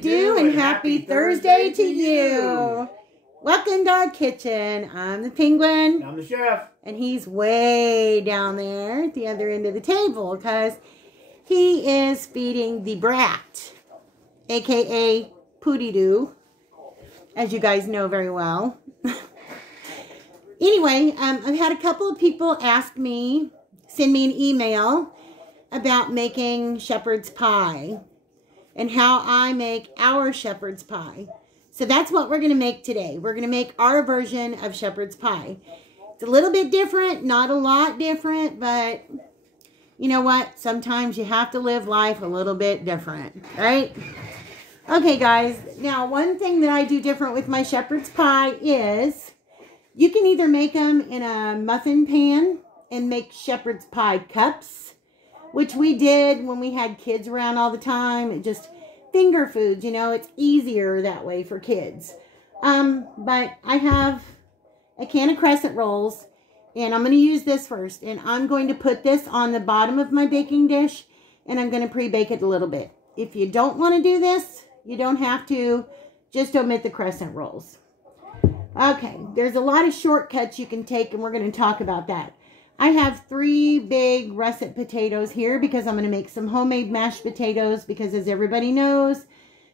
do, and happy Thursday to you. Welcome to our kitchen. I'm the penguin. I'm the chef. And he's way down there at the other end of the table because he is feeding the brat, aka Pooty Doo, as you guys know very well. Anyway, I've had a couple of people ask me, send me an email about making shepherd's pie and how I make our shepherd's pie. So that's what we're going to make today. We're going to make our version of shepherd's pie. It's a little bit different, not a lot different, but you know what? Sometimes you have to live life a little bit different, right? Okay, guys. Now, one thing that I do different with my shepherd's pie is you can either make them in a muffin pan and make shepherd's pie cups, which we did when we had kids around all the time. It just finger foods, you know, it's easier that way for kids. But I have a can of Crescent rolls, and I'm going to use this first, and I'm going to put this on the bottom of my baking dish, and I'm going to pre-bake it a little bit. If you don't want to do this, you don't have to. Just omit the Crescent rolls. Okay, there's a lot of shortcuts you can take, and we're going to talk about that. I have 3 big russet potatoes here because I'm going to make some homemade mashed potatoes because, as everybody knows,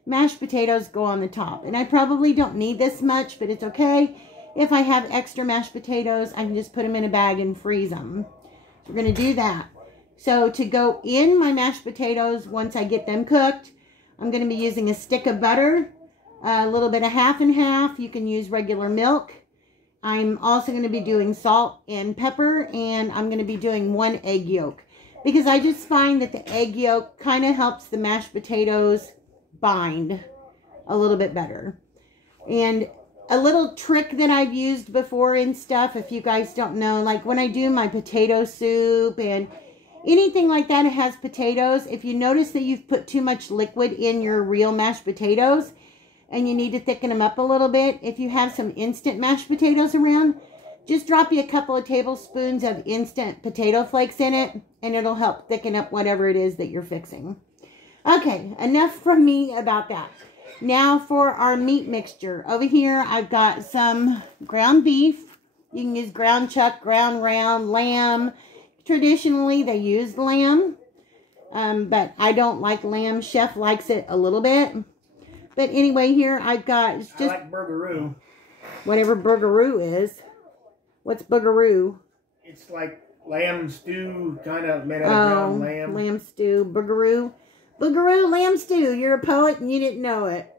mashed potatoes go on the top. And I probably don't need this much, but it's okay. If I have extra mashed potatoes, I can just put them in a bag and freeze them. We're going to do that. So to go in my mashed potatoes, once I get them cooked, I'm going to be using a stick of butter, a little bit of half and half. You can use regular milk. I'm also going to be doing salt and pepper, and I'm going to be doing 1 egg yolk because I just find that the egg yolk kind of helps the mashed potatoes bind a little bit better. And a little trick that I've used before and stuff, if you guys don't know, like when I do my potato soup and anything like that, it has potatoes. If you notice that you've put too much liquid in your real mashed potatoes, and you need to thicken them up a little bit, if you have some instant mashed potatoes around, just drop you a couple of tablespoons of instant potato flakes in it, and it'll help thicken up whatever it is that you're fixing. Okay, enough from me about that. Now for our meat mixture. Over here, I've got some ground beef. You can use ground chuck, ground round, lamb. Traditionally, they use lamb, but I don't like lamb. Chef likes it a little bit. But anyway, here I've got just... I like burgaroo. Whatever burgaroo is. What's burgaroo? It's like lamb stew, kind of made out of ground lamb. Lamb stew. Burgaroo. Burgaroo lamb stew. You're a poet and you didn't know it.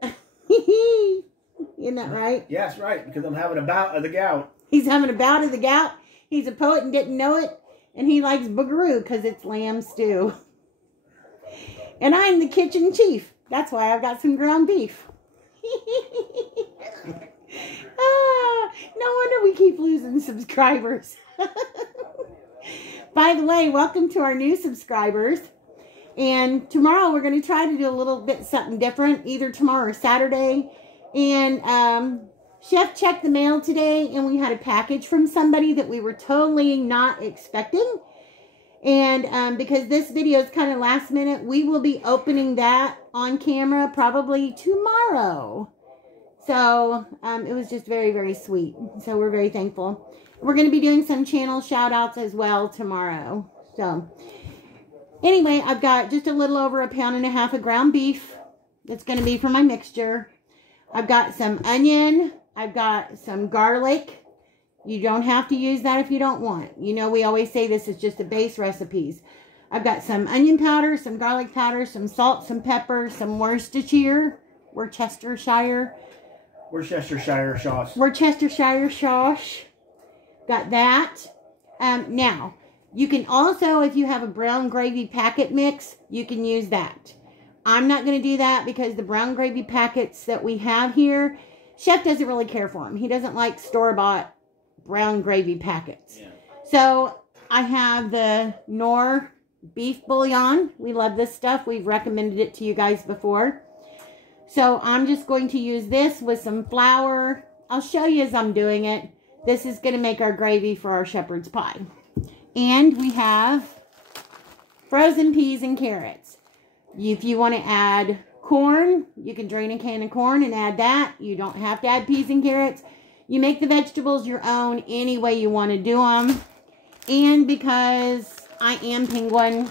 Isn't that right? Yeah, that's right, because I'm having a bout of the gout. He's having a bout of the gout. He's a poet and didn't know it. And he likes burgaroo because it's lamb stew. And I'm the kitchen chief. That's why I've got some ground beef. No wonder we keep losing subscribers. By the way, welcome to our new subscribers. And tomorrow we're going to try to do a little bit something different, either tomorrow or Saturday. And Chef checked the mail today, and we had a package from somebody that we were totally not expecting. And because this video is kind of last minute, we will be opening that on camera probably tomorrow. So it was just very, very sweet. So we're very thankful. We're going to be doing some channel shout outs as well tomorrow. So anyway, I've got just a little over 1.5 pounds of ground beef. That's going to be for my mixture. I've got some onion. I've got some garlic. You don't have to use that if you don't want. You know, we always say this is just a base recipes. I've got some onion powder, some garlic powder, some salt, some pepper, some Worcestershire sauce. Got that. Now, you can also, if you have a brown gravy packet mix, you can use that. I'm not going to do that because the brown gravy packets that we have here, Chef doesn't really care for them. He doesn't like store-bought brown gravy packets. Yeah. So I have the Knorr beef bouillon. We love this stuff. We've recommended it to you guys before. So I'm just going to use this with some flour. I'll show you as I'm doing it. This is going to make our gravy for our shepherd's pie. And we have frozen peas and carrots. If you want to add corn. You can drain a can of corn and add that. You don't have to add peas and carrots. You make the vegetables your own any way you want to do them. And because I am Penguin,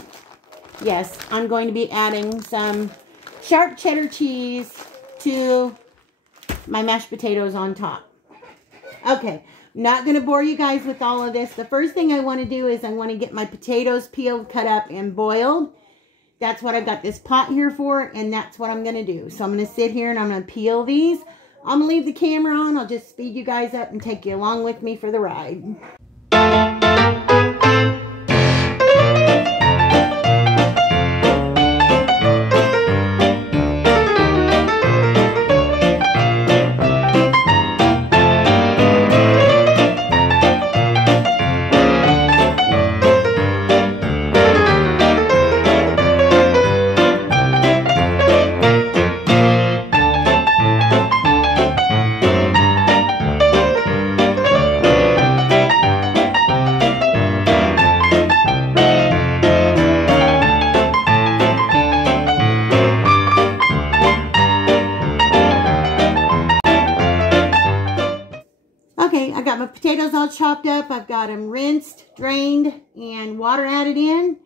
yes, I'm going to be adding some sharp cheddar cheese to my mashed potatoes on top. Okay, I'm not going to bore you guys with all of this. The first thing I want to do is I want to get my potatoes peeled, cut up, and boiled. That's what I've got this pot here for, and that's what I'm going to do. So I'm going to sit here and I'm going to peel these. I'm going to leave the camera on. I'll just speed you guys up and take you along with me for the ride. Okay, I got my potatoes all chopped up. I've got them rinsed, drained, and water added in.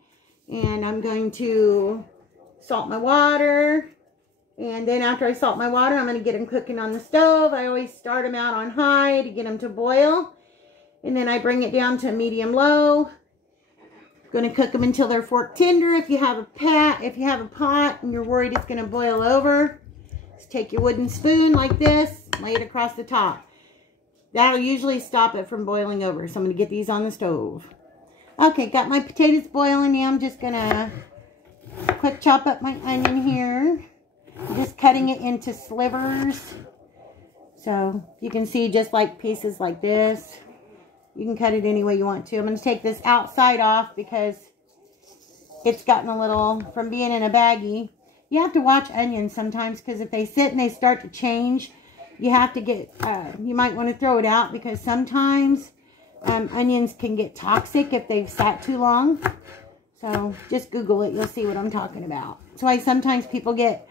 And I'm going to salt my water. And then after I salt my water, I'm going to get them cooking on the stove. I always start them out on high to get them to boil. And then I bring it down to medium-low. Going to cook them until they're fork tender. If you have a pot and you're worried it's going to boil over, just take your wooden spoon like this, lay it across the top. That'll usually stop it from boiling over. So I'm going to get these on the stove. Okay, got my potatoes boiling now. I'm just going to quick chop up my onion here. I'm just cutting it into slivers. So you can see just like pieces like this. You can cut it any way you want to. I'm going to take this outside off because it's gotten a little, from being in a baggie. You have to watch onions sometimes because if they sit and they start to change, you have to get, you might want to throw it out because sometimes onions can get toxic if they've sat too long. So just Google it. You'll see what I'm talking about. So sometimes people get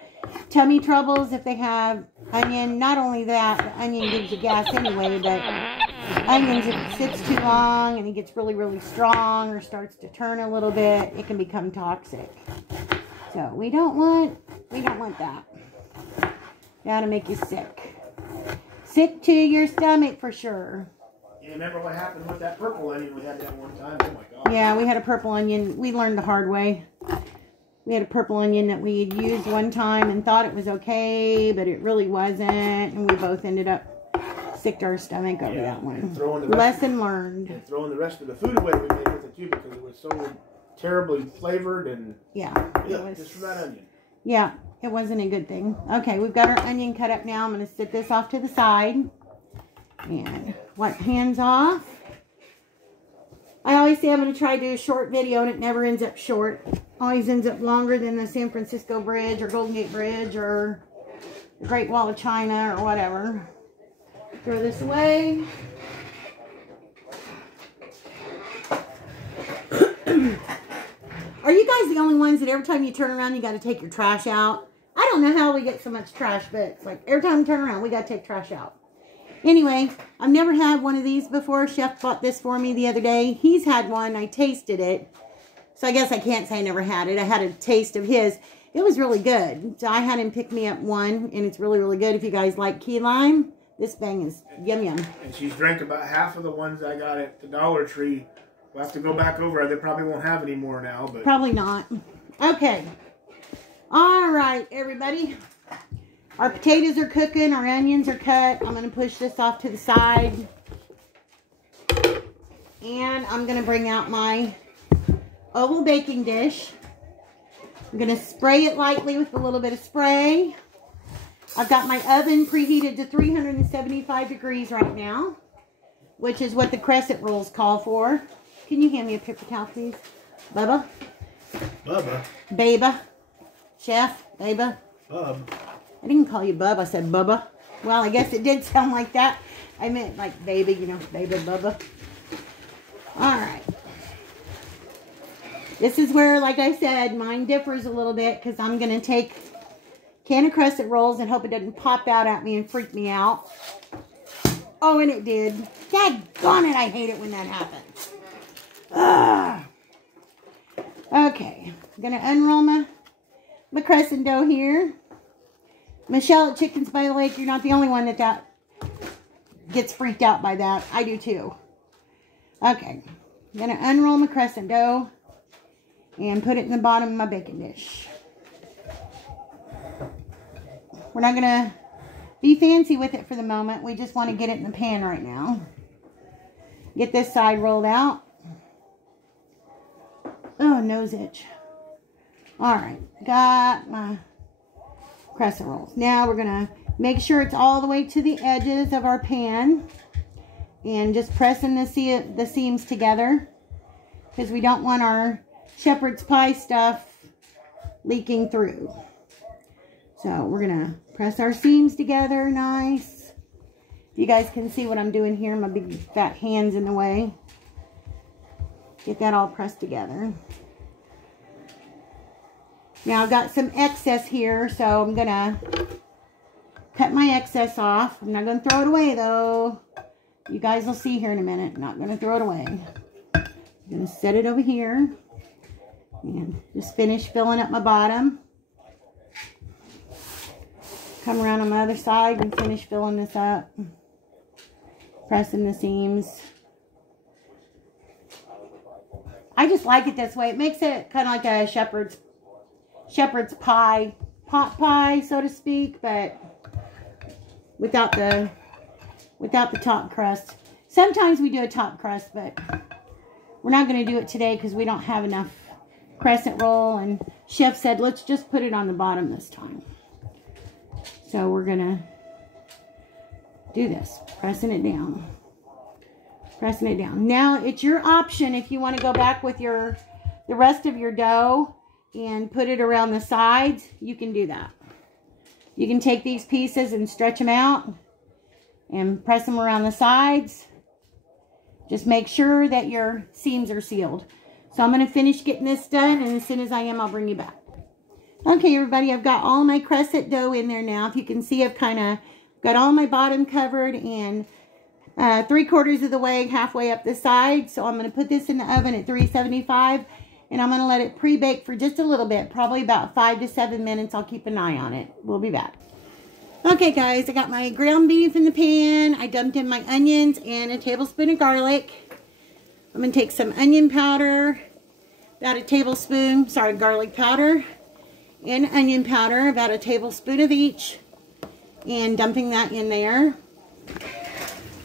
tummy troubles if they have onion. Not only that, the onion gives you gas anyway, but onions, if it sits too long and it gets really, really strong or starts to turn a little bit, it can become toxic. So we don't want that. That'll make you sick. Sick to your stomach for sure. You remember what happened with that purple onion we had that one time? Oh my God. Yeah, we had a purple onion. We learned the hard way. We had a purple onion that we had used one time and thought it was okay, but it really wasn't. And we both ended up sick to our stomach over that one. Lesson learned. And throwing the rest of the food away we made with it too because it was so terribly flavored and just from that onion. Yeah. It wasn't a good thing. Okay, we've got our onion cut up now. I'm going to set this off to the side. And wipe hands off. I always say I'm going to try to do a short video, and it never ends up short. Always ends up longer than the San Francisco Bridge or Golden Gate Bridge or the Great Wall of China or whatever. Throw this away. Are you guys the only ones that every time you turn around you got to take your trash out? I don't know how we get so much trash, but it's like every time we turn around we got to take trash out. Anyway, I've never had one of these before. Chef bought this for me the other day. He's had one. I tasted it. So I guess I can't say I never had it. I had a taste of his. It was really good. So I had him pick me up one, and it's really, really good. If you guys like key lime, this thing is yum yum. And she's drank about half of the ones I got at the Dollar Tree. We'll have to go back over. They probably won't have any more now. But probably not. Okay. All right, everybody. Our potatoes are cooking. Our onions are cut. I'm going to push this off to the side. And I'm going to bring out my oval baking dish. I'm going to spray it lightly with a little bit of spray. I've got my oven preheated to 375 degrees right now, which is what the Crescent rules call for. Can you hand me a paper towel, please? Bubba? Bubba? Baba? Chef? Baba? Bub. I didn't call you Bub. I said Bubba. Well, I guess it did sound like that. I meant like baby, you know, baby Bubba. Alright. This is where, like I said, mine differs a little bit because I'm going to take can of Crescent rolls and hope it doesn't pop out at me and freak me out. Oh, and it did. Daggone it, I hate it when that happens. Ugh. Okay, I'm going to unroll my Crescent dough here. Michelle at Chickens by the Lake, you're not the only one that gets freaked out by that. I do too. Okay, I'm going to unroll my Crescent dough and put it in the bottom of my baking dish. We're not going to be fancy with it for the moment. We just want to get it in the pan right now. Get this side rolled out. Oh, nose itch. Alright, got my Crescent rolls. Now we're going to make sure it's all the way to the edges of our pan. And just pressing the seams together. Because we don't want our shepherd's pie stuff leaking through. So we're going to press our seams together nice. You guys can see what I'm doing here. My big fat hand's in the way. Get that all pressed together. Now I've got some excess here, so I'm going to cut my excess off. I'm not going to throw it away though. You guys will see here in a minute. I'm not going to throw it away. I'm going to set it over here. And just finish filling up my bottom. Come around on my other side and finish filling this up. Pressing the seams. I just like it this way. It makes it kind of like a shepherd's pie, pot pie, so to speak, but without the top crust. Sometimes we do a top crust, but we're not going to do it today because we don't have enough Crescent roll, and Chef said let's just put it on the bottom this time. So we're going to do this, pressing it down. Pressing it down. Now it's your option if you want to go back with the rest of your dough and put it around the sides, you can do that. You can take these pieces and stretch them out and press them around the sides. Just make sure that your seams are sealed. So I'm going to finish getting this done, and as soon as I am, I'll bring you back. Okay, everybody, I've got all my Crescent dough in there now. If you can see, I've kind of got all my bottom covered and 3/4 of the way, halfway up the side. So I'm going to put this in the oven at 375, and I'm going to let it pre-bake for just a little bit, probably about 5 to 7 minutes. I'll keep an eye on it. We'll be back. Okay, guys, I got my ground beef in the pan. I dumped in my onions and a tablespoon of garlic. I'm going to take some onion powder, about a tablespoon, garlic powder, and onion powder, about a tablespoon of each, and dumping that in there.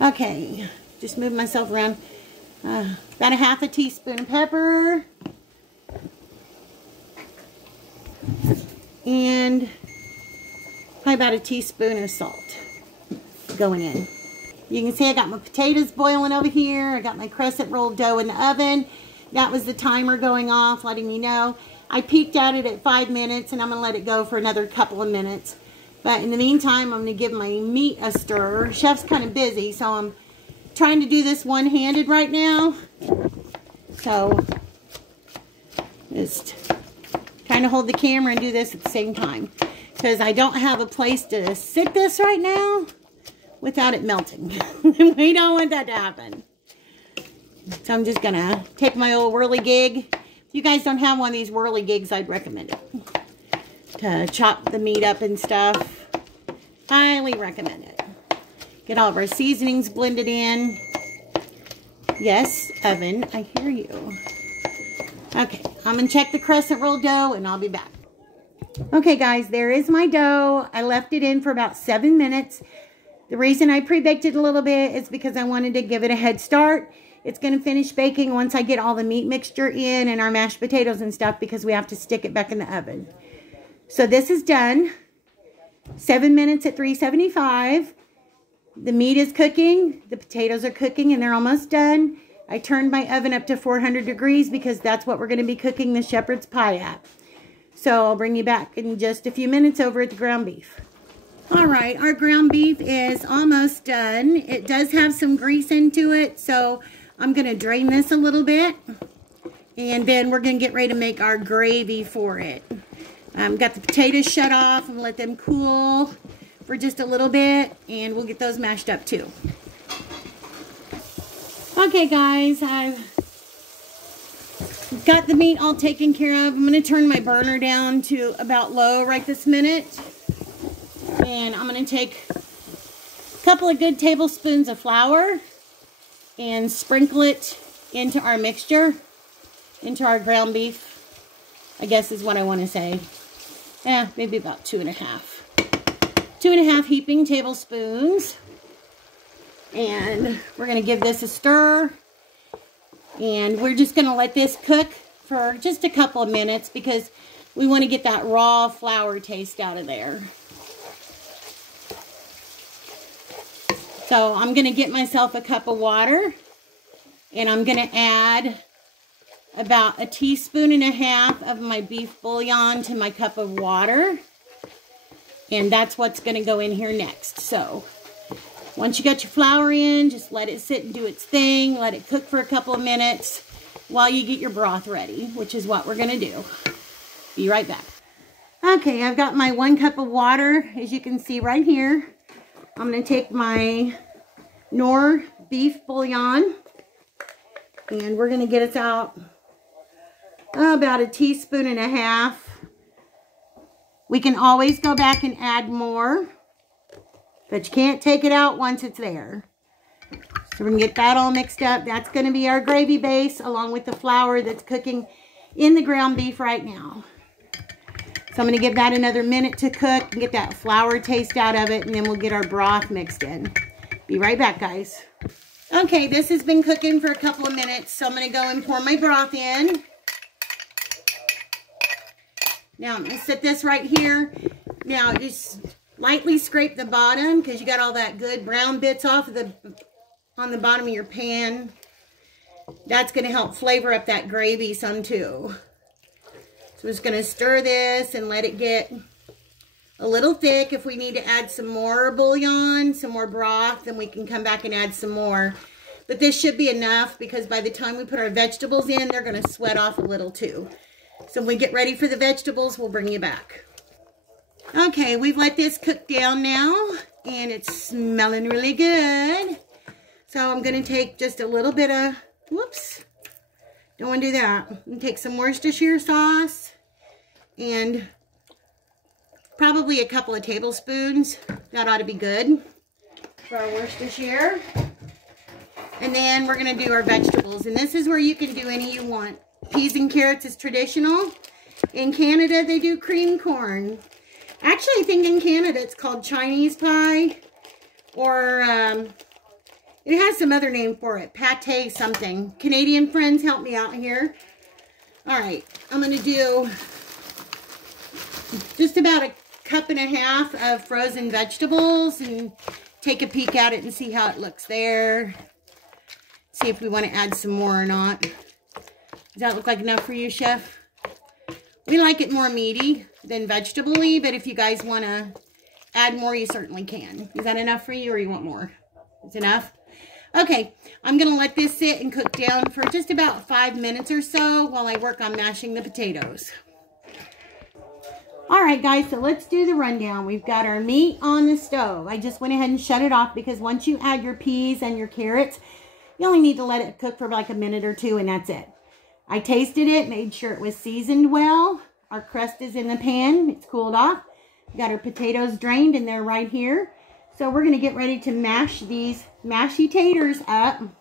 Okay, just move myself around. About a half a teaspoon of pepper, and probably about a teaspoon of salt going in. You can see I got my potatoes boiling over here. I got my Crescent roll dough in the oven. That was the timer going off, letting me know. I peeked at it at 5 minutes, and I'm going to let it go for another couple of minutes. But in the meantime, I'm going to give my meat a stir. Chef's kind of busy, so I'm trying to do this one-handed right now. So, just trying to hold the camera and do this at the same time. Because I don't have a place to sit this right now without it melting. We don't want that to happen. So I'm just going to take my old whirligig. If you guys don't have one of these whirligigs, I'd recommend it. To chop the meat up and stuff. Highly recommend it. Get all of our seasonings blended in. Yes, oven, I hear you. Okay, I'm going to check the Crescent roll dough and I'll be back. Okay, guys, there is my dough. I left it in for about 7 minutes. The reason I pre-baked it a little bit is because I wanted to give it a head start. It's going to finish baking once I get all the meat mixture in and our mashed potatoes and stuff, because we have to stick it back in the oven. So this is done. 7 minutes at 375. The meat is cooking. The potatoes are cooking and they're almost done. I turned my oven up to 400 degrees because that's what we're going to be cooking the shepherd's pie at. So I'll bring you back in just a few minutes over at the ground beef. Alright, our ground beef is almost done. It does have some grease into it, so I'm going to drain this a little bit. And then we're going to get ready to make our gravy for it. Got the potatoes shut off and let them cool for just a little bit, and we'll get those mashed up too. Okay guys, I've got the meat all taken care of. I'm going to turn my burner down to about low right this minute. And I'm going to take a couple of good tablespoons of flour and sprinkle it into our mixture, into our ground beef, I guess is what I want to say. Yeah, maybe about 2.5. 2.5 heaping tablespoons. And we're going to give this a stir. And we're just going to let this cook for just a couple of minutes because we want to get that raw flour taste out of there. So I'm going to get myself a cup of water. And I'm going to add about 1.5 teaspoons of my beef bouillon to my cup of water. And that's what's going to go in here next. So once you got your flour in, just let it sit and do its thing. Let it cook for a couple of minutes while you get your broth ready, which is what we're going to do. Be right back. Okay, I've got my 1 cup of water, as you can see right here. I'm going to take my Knorr beef bouillon, and we're going to get us out about 1.5 teaspoons. We can always go back and add more, but you can't take it out once it's there. So we're going to get that all mixed up. That's going to be our gravy base along with the flour that's cooking in the ground beef right now. So I'm going to give that another minute to cook and get that flour taste out of it, and then we'll get our broth mixed in. Be right back, guys. Okay, this has been cooking for a couple of minutes, so I'm going to go and pour my broth in. Now, I'm going to set this right here. Now, just lightly scrape the bottom because you got all that good brown bits off of on the bottom of your pan. That's going to help flavor up that gravy some too. So I'm just going to stir this and let it get a little thick. If we need to add some more bouillon, some more broth, then we can come back and add some more. But this should be enough because by the time we put our vegetables in, they're going to sweat off a little too. So when we get ready for the vegetables, we'll bring you back. Okay, we've let this cook down now, and it's smelling really good. So I'm going to take just a little bit of, whoops, don't want to do that. I'm going to take some Worcestershire sauce, and probably a couple of tablespoons. That ought to be good for our Worcestershire. And then we're going to do our vegetables, and this is where you can do any you want. Peas and carrots is traditional. In Canada, they do cream corn. Actually, I think in Canada it's called Chinese pie, or it has some other name for it, pate something. Canadian friends, help me out here. All right, I'm going to do just about 1.5 cups of frozen vegetables and take a peek at it and see how it looks there. See if we want to add some more or not. Does that look like enough for you, Chef? We like it more meaty than vegetable-y, but if you guys want to add more, you certainly can. Is that enough for you, or you want more? It's enough? Okay, I'm going to let this sit and cook down for just about 5 minutes or so while I work on mashing the potatoes. Alright guys, so let's do the rundown. We've got our meat on the stove. I just went ahead and shut it off because once you add your peas and your carrots, you only need to let it cook for like a minute or two, and that's it. I tasted it, made sure it was seasoned well. Our crust is in the pan. It's cooled off. We got our potatoes drained, and they're right here. So we're going to get ready to mash these mashy taters up. I'm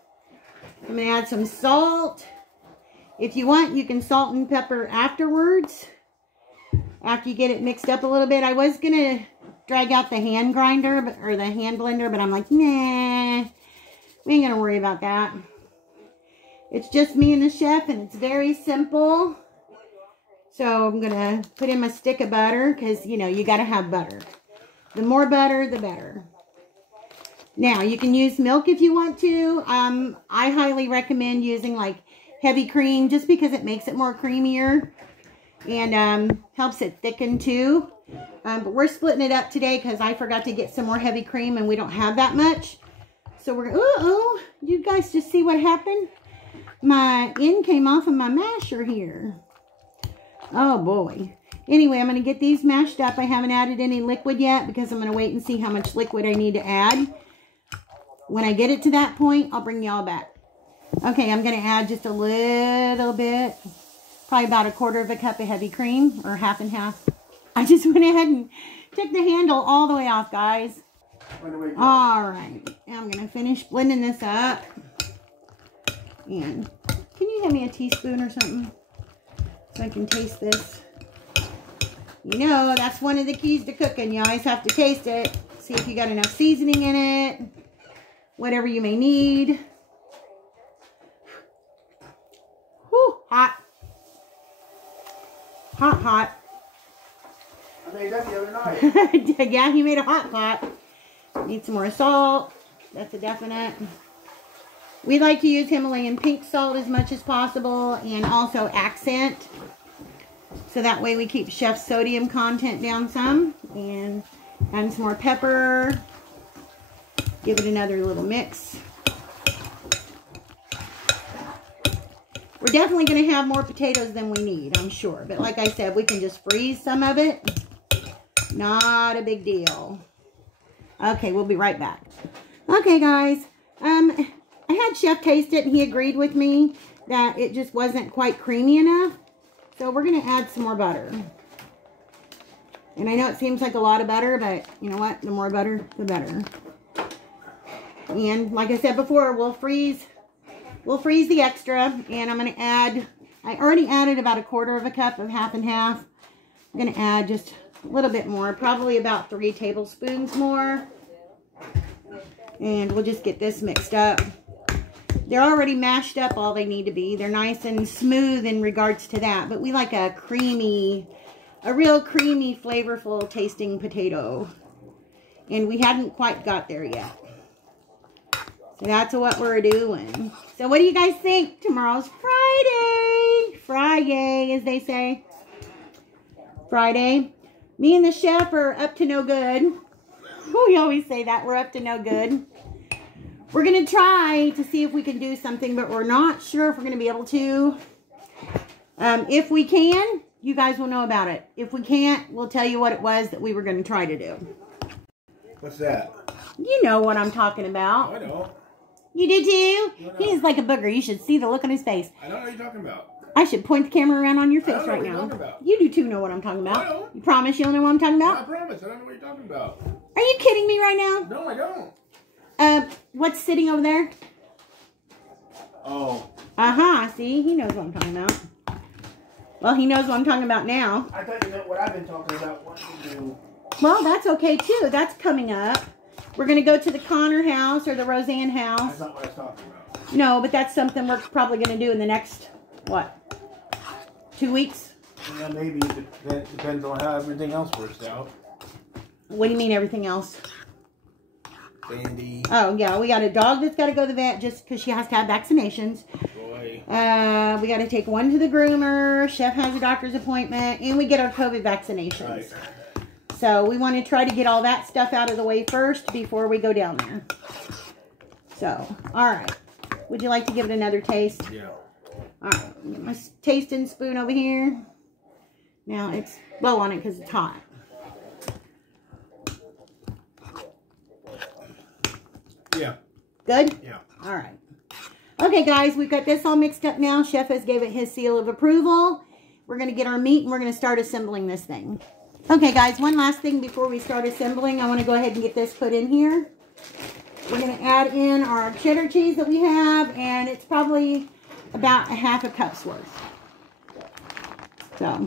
going to add some salt. If you want, you can salt and pepper afterwards. After you get it mixed up a little bit. I was going to drag out the hand grinder, or the hand blender, but I'm like, nah, we ain't going to worry about that. It's just me and the chef, and it's very simple. So I'm going to put in my stick of butter because, you know, you got to have butter. The more butter, the better. Now, you can use milk if you want to. I highly recommend using, like, heavy cream just because it makes it more creamier and helps it thicken, too. But we're splitting it up today because I forgot to get some more heavy cream, and we don't have that much. So we're going to... Uh-oh! You guys just see what happened? My end came off of my masher here. Oh boy. Anyway, I'm going to get these mashed up. I haven't added any liquid yet because I'm going to wait and see how much liquid I need to add. When I get it to that point, I'll bring y'all back. Okay, I'm going to add just a little bit. Probably about 1/4 cup of heavy cream, or half and half. I just went ahead and took the handle all the way off, guys. All right, now I'm going to finish blending this up. And can you hand me a teaspoon or something so I can taste this? You know, that's one of the keys to cooking. You always have to taste it. See if you got enough seasoning in it. Whatever you may need. Whew, hot. Hot, hot. I made that the other night. Yeah, he made a hot pot. Need some more salt. That's a definite. We like to use Himalayan pink salt as much as possible, and also accent. So that way we keep chef's sodium content down some. And add some more pepper. Give it another little mix. We're definitely going to have more potatoes than we need, I'm sure. But like I said, we can just freeze some of it. Not a big deal. Okay, we'll be right back. Okay, guys. I had Chef taste it, and he agreed with me that it just wasn't quite creamy enough. So we're going to add some more butter. And I know it seems like a lot of butter, but you know what? The more butter, the better. And like I said before, we'll freeze the extra. And I'm going to add, I already added about 1/4 cup of half and half. I'm going to add just a little bit more, probably about 3 tablespoons more. And we'll just get this mixed up. They're already mashed up all they need to be. They're nice and smooth in regards to that. But we like a real creamy, flavorful tasting potato. And we hadn't quite got there yet. So that's what we're doing. So what do you guys think? Tomorrow's Friday. Friday, as they say. Friday. Me and the chef are up to no good. We always say that. We're up to no good. We're going to try to see if we can do something, but we're not sure if we're going to be able to. If we can, you guys will know about it. If we can't, we'll tell you what it was that we were going to try to do. What's that? You know what I'm talking about. I know. You do too? He's like a booger. You should see the look on his face. I don't know what you're talking about. I should point the camera around on your face right now. You do too know what I'm talking about. I don't. You promise you'll know what I'm talking about? I promise. I don't know what you're talking about. Are you kidding me right now? No, I don't. What's sitting over there? Oh. Uh-huh. See, he knows what I'm talking about. Well, he knows what I'm talking about now. I thought you know what I've been talking about. What you do. Well, that's okay too. That's coming up. We're going to go to the Connor house or the Roseanne house. That's not what I was talking about. No, but that's something we're probably going to do in the next, what, 2 weeks? Yeah, maybe. It depends on how everything else works out. What do you mean everything else? Sandy. Oh, yeah. We got a dog that's got to go to the vet just because she has to have vaccinations. Boy. We got to take one to the groomer. Chef has a doctor's appointment. And we get our COVID vaccinations. Right. So we want to try to get all that stuff out of the way first before we go down there. So, all right. Would you like to give it another taste? Yeah. All right. Get my tasting spoon over here. Now it's blow on it because it's hot. Yeah. Good? Yeah. All right. Okay, guys. We've got this all mixed up now. Chef has gave it his seal of approval. We're going to get our meat and we're going to start assembling this thing. Okay, guys, one last thing before we start assembling. I want to go ahead and get this put in here. We're going to add in our cheddar cheese that we have, and it's probably about 1/2 cup's worth. So, I'm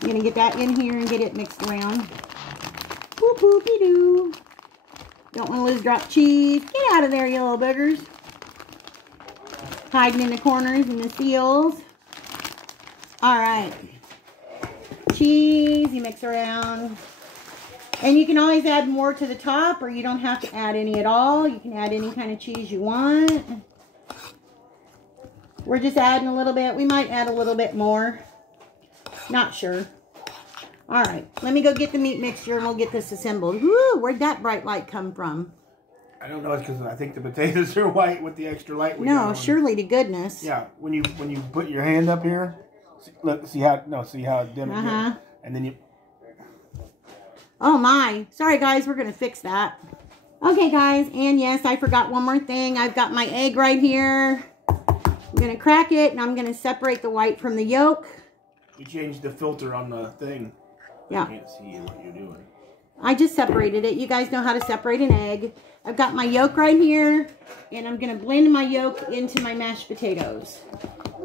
going to get that in here and get it mixed around. Whoop-whoopie-doo. Don't want to lose drop cheese. Get out of there, you little boogers. Hiding in the corners and the seals. All right. Cheese, you mix around. And you can always add more to the top, or you don't have to add any at all. You can add any kind of cheese you want. We're just adding a little bit. We might add a little bit more. Not sure. All right, let me go get the meat mixture and we'll get this assembled. Woo, where'd that bright light come from? I don't know. It's because I think the potatoes are white with the extra light. No, surely to goodness. Yeah, when you put your hand up here, look, see how dim it is. And then you... Oh my. Sorry guys, we're going to fix that. Okay guys, and yes, I forgot one more thing. I've got my egg right here. I'm going to crack it, and I'm going to separate the white from the yolk. You changed the filter on the thing. Yeah. I can't see what you're doing. I just separated it. You guys know how to separate an egg. I've got my yolk right here, and I'm going to blend my yolk into my mashed potatoes.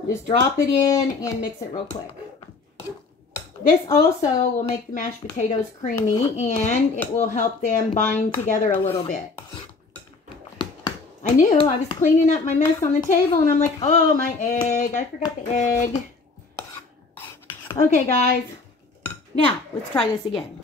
Just drop it in and mix it real quick. This also will make the mashed potatoes creamy, and it will help them bind together a little bit. I knew I was cleaning up my mess on the table, and I'm like, oh, my egg. I forgot the egg. Okay, guys. Now, let's try this again.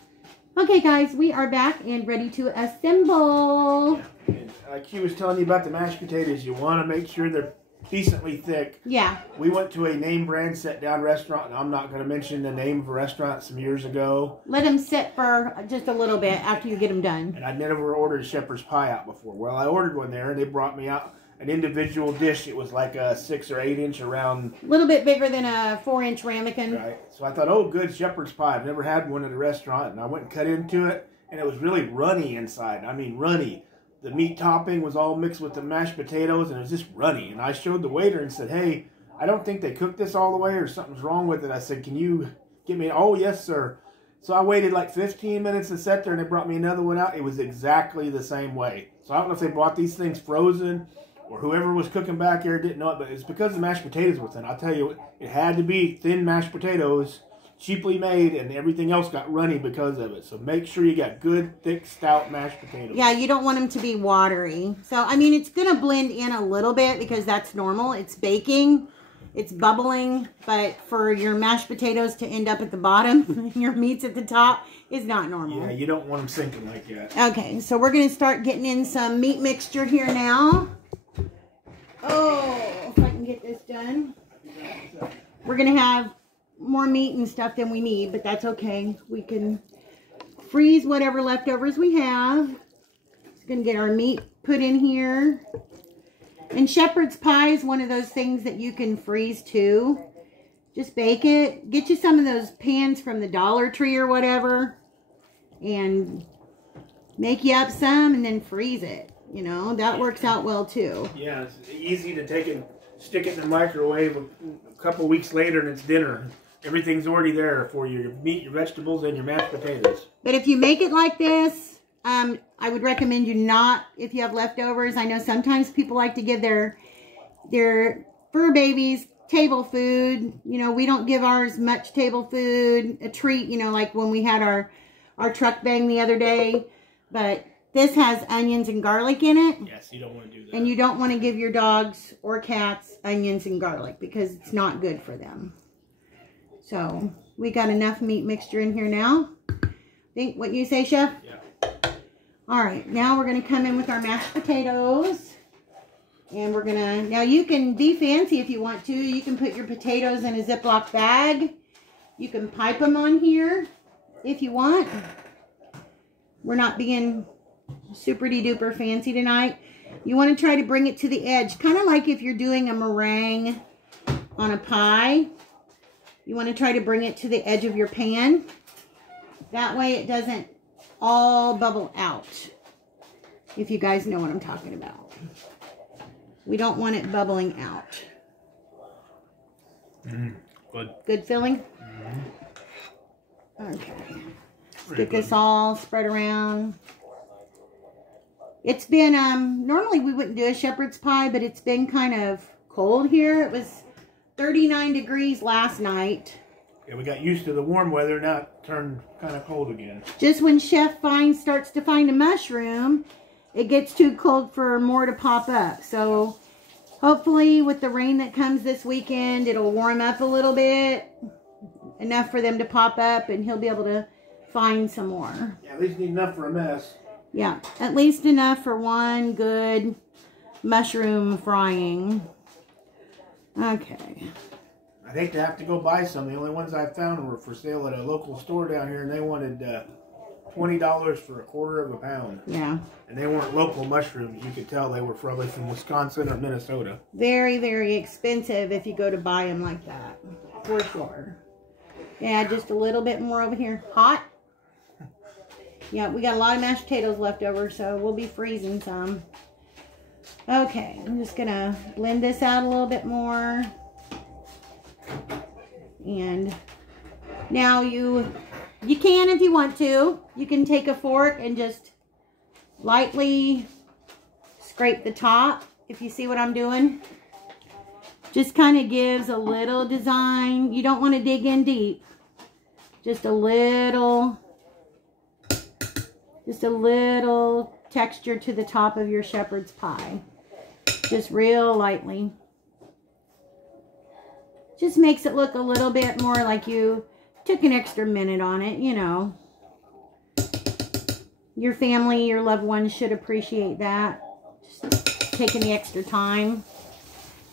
Okay, guys, we are back and ready to assemble. And like she was telling you about the mashed potatoes, you want to make sure they're decently thick. Yeah. We went to a name brand sit-down restaurant, and I'm not going to mention the name of a restaurant some years ago. Let them sit for just a little bit after you get them done. And I'd never ordered a shepherd's pie out before. Well, I ordered one there, and they brought me out an individual dish. It was like a 6 or 8 inch around. A little bit bigger than a 4-inch ramekin. Right. So I thought, oh, good shepherd's pie. I've never had one at a restaurant. And I went and cut into it, and it was really runny inside. I mean, runny. The meat topping was all mixed with the mashed potatoes, and it was just runny. And I showed the waiter and said, hey, I don't think they cooked this all the way, or something's wrong with it. I said, can you get me? Oh, yes, sir. So I waited like 15 minutes to sit there, and they brought me another one out. It was exactly the same way. So I don't know if they bought these things frozen, or whoever was cooking back there didn't know it, but it's because the mashed potatoes were thin. I'll tell you, it had to be thin mashed potatoes, cheaply made, and everything else got runny because of it. So make sure you got good, thick, stout mashed potatoes. Yeah, you don't want them to be watery. So, I mean, it's going to blend in a little bit because that's normal. It's baking. It's bubbling. But for your mashed potatoes to end up at the bottom and your meat's at the top is not normal. Yeah, you don't want them sinking like that. Okay, so we're going to start getting in some meat mixture here now. Oh, if I can get this done. We're going to have more meat and stuff than we need, but that's okay. We can freeze whatever leftovers we have. Just gonna get our meat put in here. And shepherd's pie is one of those things that you can freeze too. Just bake it. Get you some of those pans from the Dollar Tree or whatever, and make you up some and then freeze it. You know, that works out well too. Yeah, it's easy to take it, stick it in the microwave a couple weeks later, and it's dinner. Everything's already there for you. Your meat, your vegetables, and your mashed potatoes. But if you make it like this, I would recommend you not, if you have leftovers. I know sometimes people like to give their fur babies table food. You know, we don't give ours much table food, a treat, you know, like when we had our truck bang the other day. But this has onions and garlic in it. Yes, you don't want to do that. And you don't want to give your dogs or cats onions and garlic because it's not good for them. So, we got enough meat mixture in here now. Think what you say, Chef? Yeah. All right, now we're going to come in with our mashed potatoes. And we're going to, now you can be fancy if you want to. You can put your potatoes in a Ziploc bag. You can pipe them on here if you want. We're not being super-de-duper fancy tonight. You want to try to bring it to the edge. Kind of like if you're doing a meringue on a pie. You want to try to bring it to the edge of your pan. That way it doesn't all bubble out. If you guys know what I'm talking about. We don't want it bubbling out. Good. Good filling? Okay. Let's get this all spread around. It's been, normally we wouldn't do a shepherd's pie, but it's been kind of cold here. It was 39 degrees last night. Yeah, we got used to the warm weather. Now it turned kind of cold again. Just when Chef starts to find a mushroom, it gets too cold for more to pop up. So hopefully with the rain that comes this weekend, it'll warm up a little bit. Enough for them to pop up, and he'll be able to find some more. Yeah, at least need enough for a mess. Yeah, at least enough for one good mushroom frying. Okay. I'd hate to have to go buy some. The only ones I found were for sale at a local store down here, and they wanted $20 for a quarter of a pound. Yeah. And they weren't local mushrooms. You could tell they were probably from Wisconsin or Minnesota. Very, very expensive if you go to buy them like that. For sure. Yeah, just a little bit more over here. Hot? Yeah, we got a lot of mashed potatoes left over, so we'll be freezing some. Okay, I'm just gonna blend this out a little bit more. And now you can, if you want to, you can take a fork and just lightly scrape the top, if you see what I'm doing. Just kind of gives a little design. You don't want to dig in deep. Just a little texture to the top of your shepherd's pie. Just real lightly. Just makes it look a little bit more like you took an extra minute on it, you know. Your family, your loved ones should appreciate that. Just taking the extra time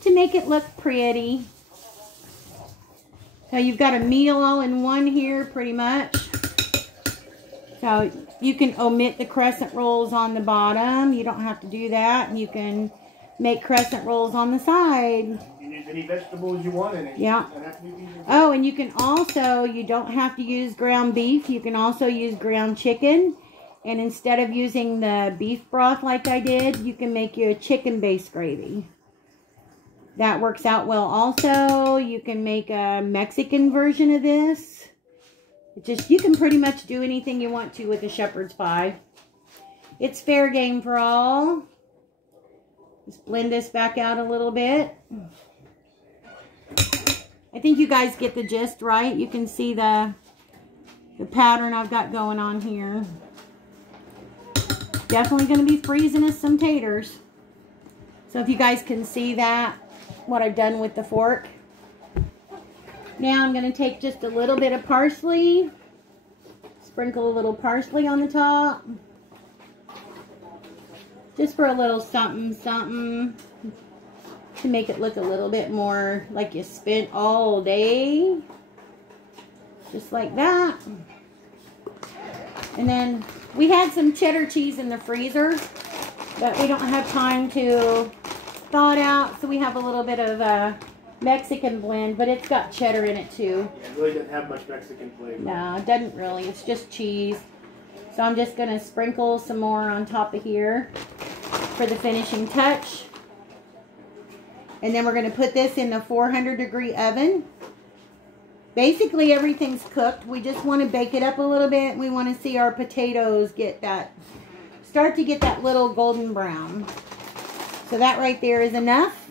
to make it look pretty. So you've got a meal all in one here, pretty much. So you can omit the crescent rolls on the bottom. You don't have to do that. And you can make crescent rolls on the side. You can use any vegetables you want in it. Yeah. Oh, and you can also, you don't have to use ground beef. You can also use ground chicken. And instead of using the beef broth like I did, you can make you a chicken-based gravy. That works out well also. You can make a Mexican version of this. You can pretty much do anything you want to with a shepherd's pie. It's fair game for all. Just blend this back out a little bit. I think you guys get the gist, right? You can see the pattern I've got going on here. Definitely going to be freezing us some taters. So if you guys can see that, what I've done with the fork. Now I'm going to take just a little bit of parsley. Sprinkle a little parsley on the top. Just for a little something, something. To make it look a little bit more like you spent all day. Just like that. And then we had some cheddar cheese in the freezer, but we don't have time to thaw it out, so we have a little bit of Mexican blend, but it's got cheddar in it too. Yeah, it really doesn't have much Mexican flavor. No, it doesn't really. It's just cheese. So I'm just going to sprinkle some more on top of here for the finishing touch. And then we're going to put this in the 400-degree oven. Basically, everything's cooked. We just want to bake it up a little bit. We want to see our potatoes start to get that little golden brown. So that right there is enough.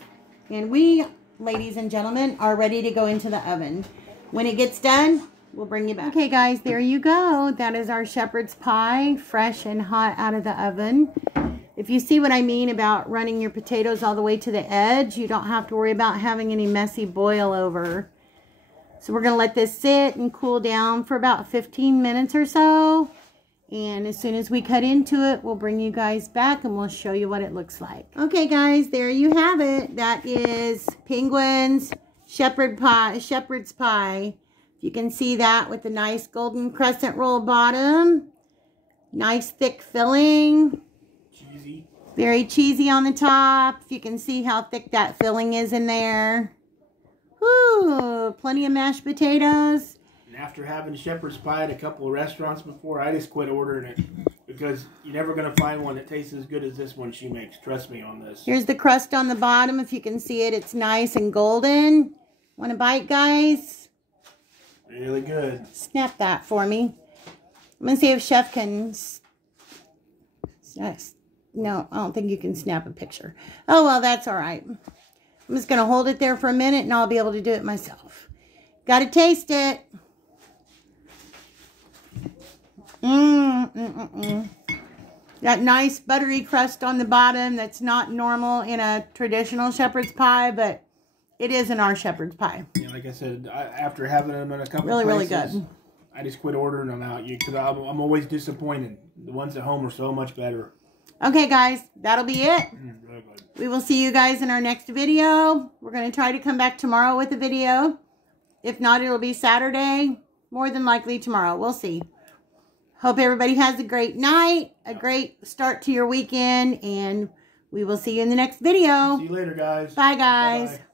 And we, ladies and gentlemen, are ready to go into the oven. When it gets done, we'll bring you back. Okay, guys, there you go. That is our shepherd's pie, fresh and hot out of the oven. If you see what I mean about running your potatoes all the way to the edge, you don't have to worry about having any messy boil over. So we're going to let this sit and cool down for about 15 minutes or so. And as soon as we cut into it, we'll bring you guys back and we'll show you what it looks like. Okay, guys, there you have it. That is Penguin's shepherd's pie. You can see that with the nice golden crescent roll bottom. Nice thick filling. Cheesy. Very cheesy on the top. You can see how thick that filling is in there. Woo! Plenty of mashed potatoes. And after having shepherd's pie at a couple of restaurants before, I just quit ordering it. Because you're never going to find one that tastes as good as this one she makes. Trust me on this. Here's the crust on the bottom. If you can see it, it's nice and golden. Want a bite, guys? Really good. Snap that for me. I'm going to see if Chef can... No, I don't think you can snap a picture. Oh, well, that's all right. I'm just going to hold it there for a minute and I'll be able to do it myself. Got to taste it. That nice buttery crust on the bottom. That's not normal in a traditional shepherd's pie, but it is in our shepherd's pie. Yeah, like I said, after having them in a couple really, places, really good. I just quit ordering them out because I'm always disappointed. The ones at home are so much better. Okay, guys, that'll be it. Really good. We will see you guys in our next video. We're going to try to come back tomorrow with a video. If not, it'll be Saturday. More than likely tomorrow. We'll see. Hope everybody has a great night, a great start to your weekend, and we will see you in the next video. See you later, guys. Bye, guys. Bye-bye.